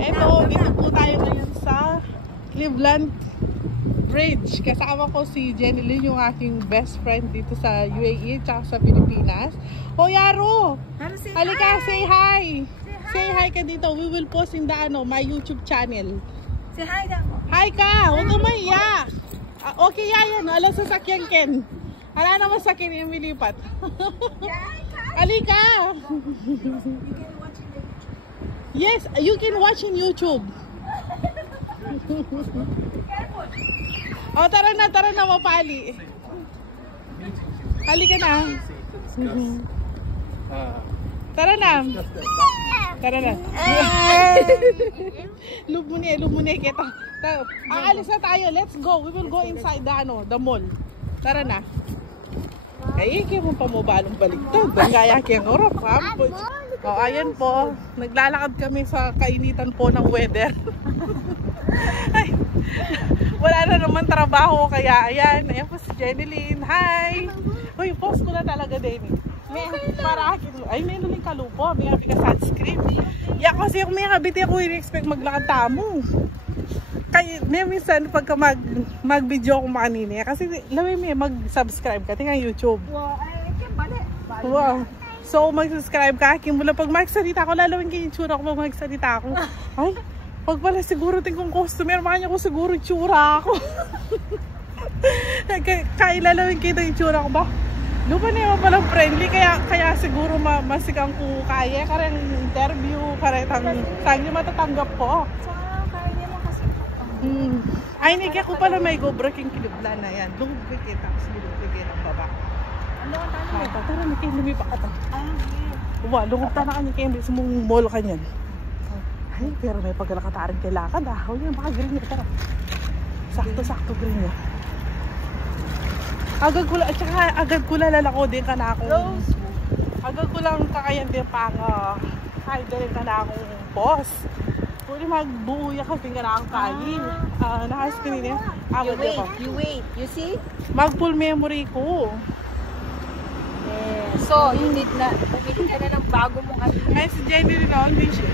Eto, dito po tayo ngayon sa Cleveland Bridge. Kasama ko si Jenny Lynn, yung aking best friend dito sa UAE tsaka sa Pilipinas. O Yaro! Halika, say hi! Say hi ka dito. We will post in the my YouTube channel. Say hi daw. Hi ka! Huwag ka mahiya! Okay, yan. Alam sa sakyan, Ken. Hala naman sakyan yung milipat. Halika! Yes, you can watch in YouTube. Oh, tara na, mapali. Halika na. Tara na. Love mo niya kita. Aalis na tayo. Let's go. We will go inside the mall. Tara na. Ay, kaya mo pa mo balong baliktad. Gaya kaya ng orap, ha? O, ayan po. Naglalakad kami sa kainitan po ng weather. Ay, wala na naman trabaho. Kaya, ayan po si Jenny Lynn. Hi! Uy, post ko na talaga, Denny. Para akin. Ay, may naling kalupo. May abi ka sunscreen. Kasi kung may kabiti ako, in-expect maglakad tamo. Kaya, minsan, pagka mag-video akong makanini. Kasi, lawin mo, mag-subscribe ka. Tingnan YouTube. Wow. So, mag-subscribe ka. Mula pag magsalita ako, lalawin kayo yung tsura ko pag magsalita ako. Ay, pag pala siguro tingkong customer, makanya ko siguro yung tsura ako. Kaya lalawin kayo yung tsura ko ba? Lupa na yung palang friendly, kaya siguro masikang ko kaya. Kaya interview, kaya saan nyo matatanggap po. Kaya niya mo kasi. Ay, nagkaya ko pala may go-breaking kilibla na yan. Lumubig kita, tapos lumubig kita ang baba. Ano ang tanong? Tara, may kayo lumipa ka ta. Wow, lungupta na kanya kayo, sa mong mall ka niyan. Ay, pero may pagkalakatarin kay lakad ah. O yan, baka green niya, tara. Sakto green niya. Agad ko lalako din ka na akong. Agad ko lang kakayan din pang kahit din ka na akong boss. Pwede magbuuya kasi ka na akong kain. Nakaspin niya. You wait. You see? Mag-full memory ko. So, you need na, bumili ka na ng bago mong ano. Ay, si Jenny rin,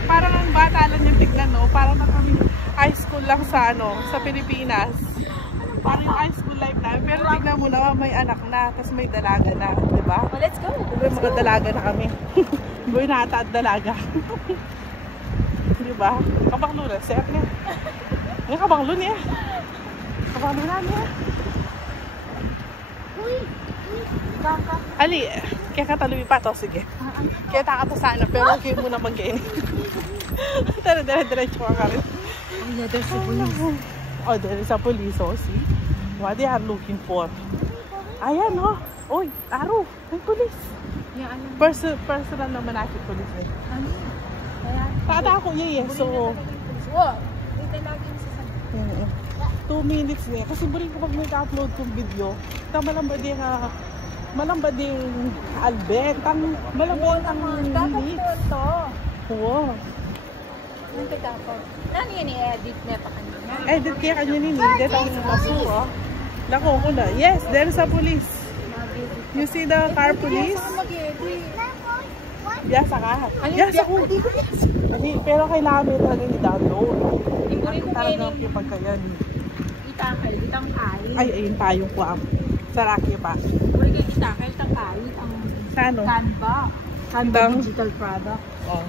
parang ang bata lang yung tignan, no? Parang kami high school lang sa, sa Pilipinas. Parang yung high school life namin. Pero tignan mo na, may anak na, tapos may dalaga na, di ba? Oh, let's go. Mga dalaga na kami. Boy nata at dalaga. Di ba? Kabanglo na, sir niya. Yung kabanglo niya. Kabanglo na niya. Ali, kaya kataluwi pa to, sige. Kaya taka to sana, pero okay muna mag-gain. Tara, diretso ka rin. Oh yeah, there's a police. Oh, there is a police, oh, see? What they are looking for. Ayan, oh. Uy, Aro, may police. Yeah, ano? Personal naman natin police eh. Ano? Kaya? Takata ako niya eh, so... Wow, dito lagi yung sasabi. 2 minutes niya. Kasi buli ko pag may ka-upload kong video, malambad din albet. Malambad ang minutes. Oo. Ano ka dapat? Ano yun i-edit niya pa kanina? Edit kaya kanya ninidit ang kaso, oh. Lako ko na. Yes, there is a police. You see the car police? Yes, ka. Yes, ako. Pero kailangan mo talaga ni-download. Talagang yung pagkayan. Itang kain. Ay, ayun pa yung kuwam. Saraki pa. Pwede kayo itakal itang kain. Ang Sano? Canva digital product. Oh.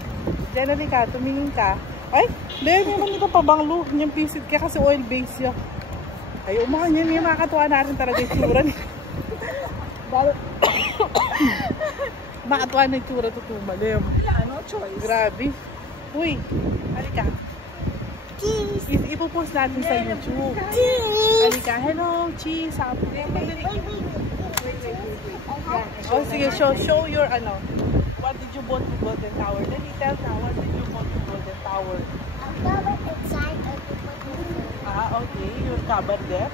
Generally ka, tumingin ka. Ay, dahil naman ito pabanglo. Yung pisit ka kasi oil base yun. Ay, umakan yan. May makakatuwa na rin talaga yung tsura niya. Makatuwa na yung tsura tutumalim. Ano choice? Grabe. Uy, halika. Ipopost natin sa YouTube. Halika. Hello, cheese. Oh, sige, show your what did you bought to Golden Tower? Then you tell now, what did you bought to Golden Tower? I covered inside and you put it in. Okay, you're covered there.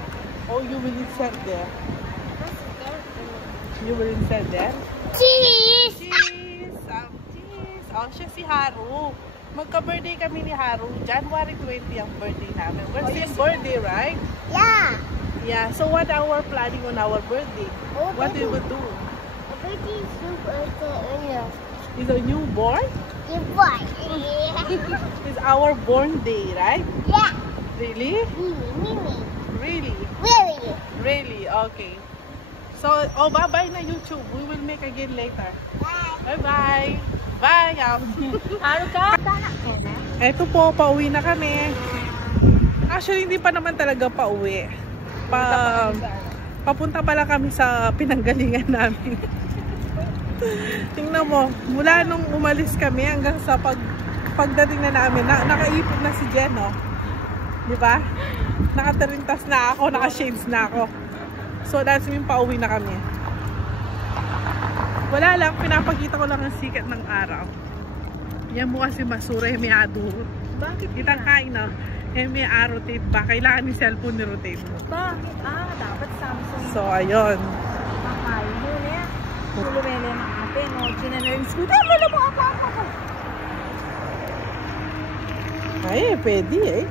Oh, you will insert there. You will insert there? Cheese! Cheese! Cheese! Oh, siya si Haru. Magka-birthday kami ni Haru. January 20 ang birthday namin. We're still birthday, right? Yeah. Yeah, so what our planning on our birthday? What we would do? A birthday soup is Is a newborn? Newborn. It's our born day, right? Yeah. Really? Really. Really? Really. Really? Okay. So, oh, bye-bye na YouTube. We will make again later. Bye. Bye-bye. Bye. Ano ka? Eto po, pauwi na kami. Actually, hindi pa naman talaga pauwi. Papunta pa lang kami sa pinanggalingan namin. Tingnan mo, mula nung umalis kami hanggang sa pagdating na namin, nakaipon na si Jen, no? Di ba? Nakatarintas na ako, naka-shades na ako. So, that's mean pauwi na kami. Wala lang, pinapakita ko lang ang sikat ng araw. Yan mo kasi masura, may aduro. Bakit? Kitang kain na. May rotate ba? Kailangan ni cellphone ni rotate mo. Bakit? Dapat Samsung. So, ayun. Mahal mo na yan. Lumele ng ate, no? Ginanarin scooter. Lalo mo ako. Ay, pwede eh.